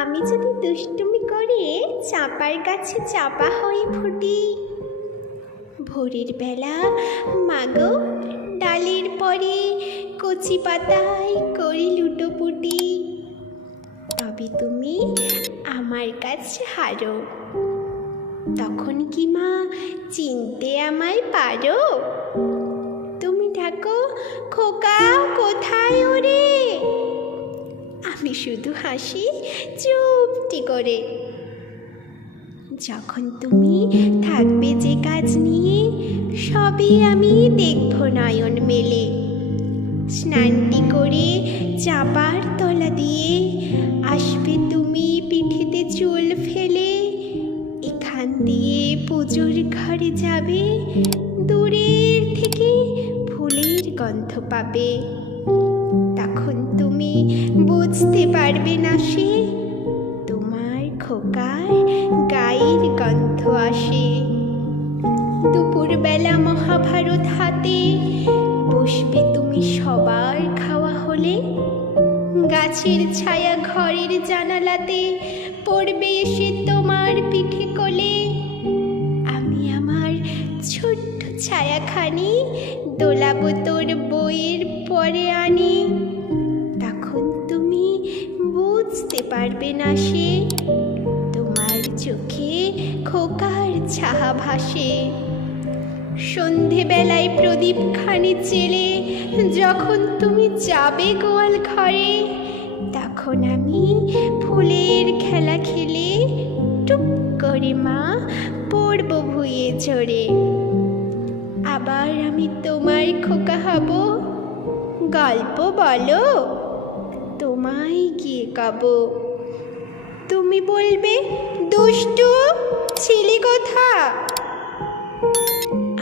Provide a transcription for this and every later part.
আমি যদি দুষ্টুমি করে চাপার গাছে চাপা হয়ে ফুটি, ভোরের বেলা মাগো ডালের পরে কচি পাতায় করি লুটোপুটি, তবে তুমি আমার কাছে হারো। তখন কি মা চিনতে আমায় পারো? তুমি ডাকো, খোকা কোথায় ওরে? আমি শুধু হাসি চুপটি করে। যখন তুমি থাকবে যে কাজ নিয়ে, সবই আমি দেখব নয়ন মেলে। স্নানটি করে চাপার তলা দিয়ে আসবে তুমি পিঠেতে চুল ফেলে। এখান দিয়ে পুজোর ঘরে যাবে, দূরের থেকে ফুলের গন্ধ পাবে। তখন তুমি বুঝতে পারবে না সে তোমার খোকার গায়ের গন্ধ আসে। দুপুরবেলা মহাভারত হাতে বসবে তুমি সবার খাওয়া হলে। গাছের ছায়া ঘরের জানালাতে পড়বে এসে তোমার পিঠে কোলে। আমি আমার ছোট্ট ছায়াখানি দোলাবো তোর বইয়ের পরে আনি। তখন তুমি বুঝতে পারবে না সে তোমার চোখে খোকার ছায়া ভাসে। সন্ধেবেলায় প্রদীপ খানি জেলে যখন তুমি যাবে গোয়াল ঘরে, তখন আমি ফুলের খেলা খেলে টুপ করে মা পড়ব ভুঁয়ে ঝরে। আবার আমি তোমার খোকা হব, গল্প বলো তোমায় গিয়ে কব। তুমি বলবে দুষ্টু ছিলি কথা,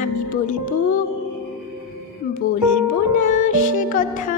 আমি বলবো না সে কথা।